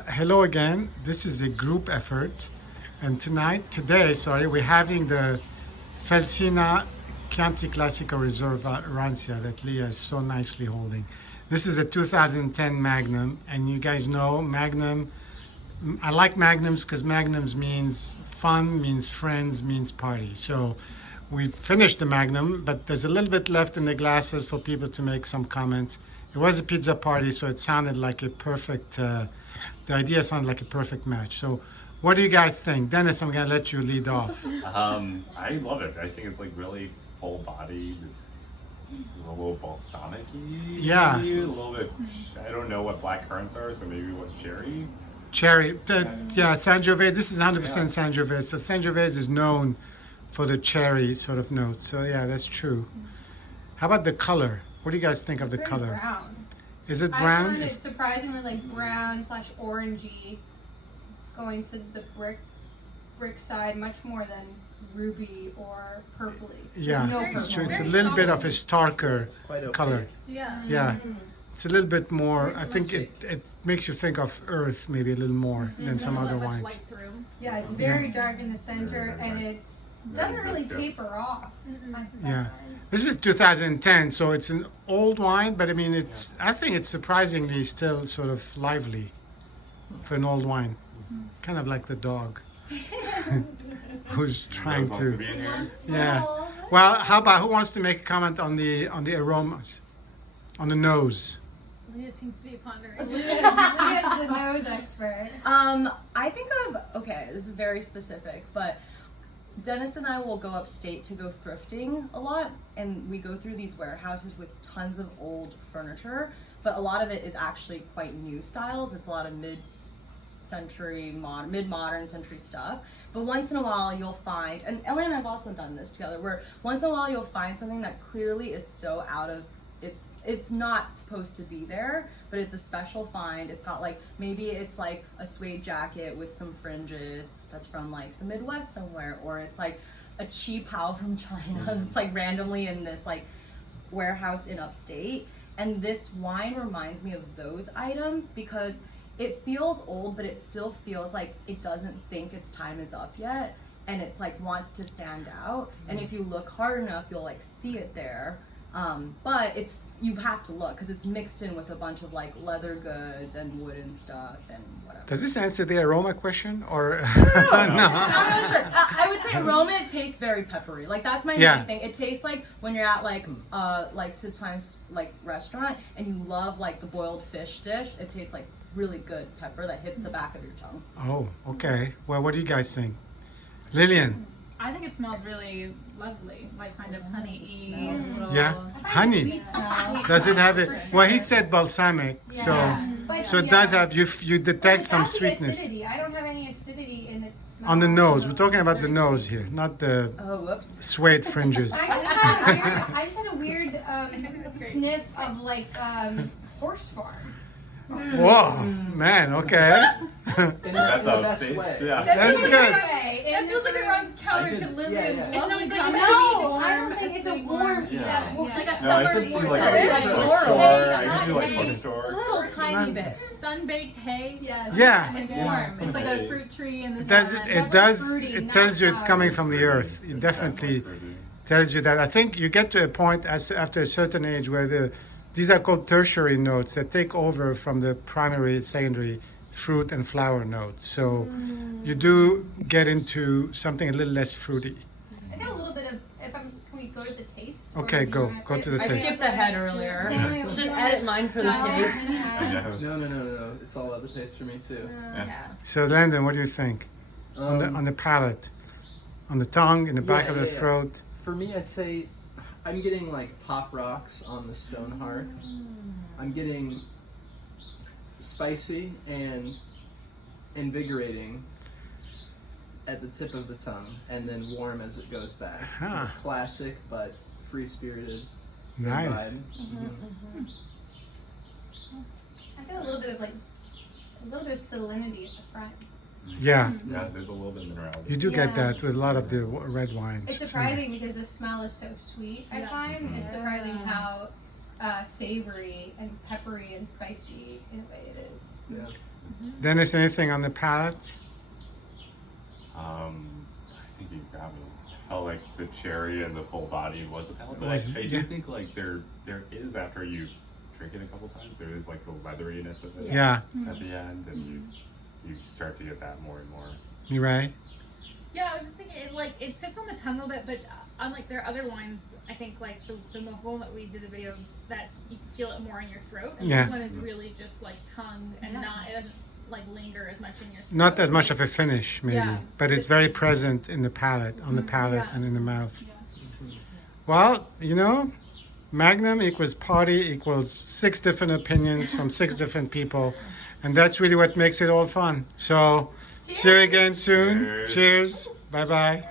Hello again. This is a group effort, and today, we're having the Felsina Chianti Classico Riserva Rancia that Leah is so nicely holding. This is a 2010 Magnum, and you guys know Magnum. I like Magnums because Magnums means fun, means friends, means party. So we finished the Magnum, but there's a little bit left in the glasses for people to make some comments. It was a pizza party, so it sounded like a perfect, the idea sounded like a perfect match. So what do you guys think? Dennis, I'm going to let you lead off. I love it. I think it's like really full-bodied, a little balsamic-y. Yeah. A little bit, I don't know what black currants are, so maybe what cherry? Cherry. Yeah, Sangiovese. This is 100% Sangiovese. So Sangiovese is known for the cherry sort of note. So yeah, that's true. How about the color? What do you guys think of the color? Brown. Is it brown? I found it surprisingly like brown / orangey, going to the brick side much more than ruby or purpley. Yeah, no it's purple. true. It's a Very little bit solid. of a starker color. Yeah. Yeah, it's a little bit more. I think it makes you think of earth maybe a little more than some other wines. Yeah, it's very dark in the center, and it doesn't really viscous. taper off. Yeah, this is 2010, so it's an old wine, but I mean, I think it's surprisingly still sort of lively for an old wine, kind of like the dog who's trying Wants to. be in here? Yeah. Well, how about who wants to make a comment on the aromas, on the nose? Leah seems to be pondering. Leah's the nose expert. I think okay, this is very specific, but Dennis and I will go upstate to go thrifting a lot, and we go through these warehouses with tons of old furniture, but a lot of it is actually quite new styles. It's a lot of mid-modern century stuff. But once in a while you'll find, and Ellie and I have also done this together, where once in a while you'll find something that clearly is so out of, it's not supposed to be there, but it's a special find. It's got like, maybe it's like a suede jacket with some fringes that's from like the Midwest somewhere, or it's like a cheap how from China that's like randomly in this like warehouse in upstate. And this wine reminds me of those items because it feels old, but it still feels like it doesn't think its time is up yet, and it's like wants to stand out. And if you look hard enough, you'll like see it there. But you have to look because it's mixed in with a bunch of like leather goods and wooden stuff and whatever. Does this answer the aroma question or No. I'm not sure. I would say aroma, it tastes very peppery. Like that's my main thing. It tastes like when you're at like Sichuan's like restaurant and you love like the boiled fish dish. It tastes like really good pepper that hits the back of your tongue. Oh, okay. Well, what do you guys think? Lillian? I think it smells really lovely, like kind of honey-y. Yeah? Honey? Does it have it? Well, he said balsamic, so it does have, you detect some sweetness. Acidity. I don't have any acidity in it. On the nose. We're talking about the nose here, not the suede fringes. I just had a weird sniff of like horse farm. Whoa, man, okay. In the best way. Yeah. That's good. That feels like it runs counter to Lillian's. Yeah. No, it's like No, I don't think it's a warmth. Yeah. like a No, I summer could see warmth. like Sorry, a like bookstore. floral. I could do like Hay. bookstore. A little tiny bit. Sun-baked hay. Yes. Yeah. It's warm. It's like a fruit tree in the sun. It tells you it's coming from the earth. It definitely tells you that. I think you get to a point after a certain age where these are called tertiary notes that take over from the primary and secondary fruit and flower notes. So you do get into something a little less fruity. I got a little bit of. Can we go to the taste? Okay, go to the I taste. skipped ahead earlier. Samuel, Should do you want edit mine for the sour taste. as- No. It's all about the taste for me too. Yeah. So Landon, what do you think? On the palate, on the tongue, in the back of the throat. For me, I'd say I'm getting like pop rocks on the stone hearth. I'm getting spicy and invigorating at the tip of the tongue, and then warm as it goes back. Huh. Classic, but free-spirited. Nice. Vibe. I got a little bit of salinity at the front. Yeah, Yeah, there's a little bit of minerality. you do get that with a lot of the red wines. It's surprising because the smell is so sweet. I find it's surprising how savory and peppery and spicy in a way it is. Yeah. Dennis, anything on the palate? I think you got me. I felt like the cherry and the full body was the palate, but I do Yeah. think like there is, after you drink it a couple times, there is like the leatheriness of it Yeah, at the end, and you start to get that more and more. you right? Yeah, I was just thinking, it sits on the tongue a little bit, but unlike their other wines, I think like the one that we did the video of, that you can feel it more in your throat, and Yeah. this one is really just like tongue and not, it doesn't like linger as much in your throat. Not as much of a finish, maybe, Yeah. but it's very present in the palate, on the palate Yeah. and in the mouth. Yeah. Well, you know, Magnum equals party equals 6 different opinions from 6 different people, and that's really what makes it all fun. So, see you again soon. Cheers. Cheers. Bye-bye.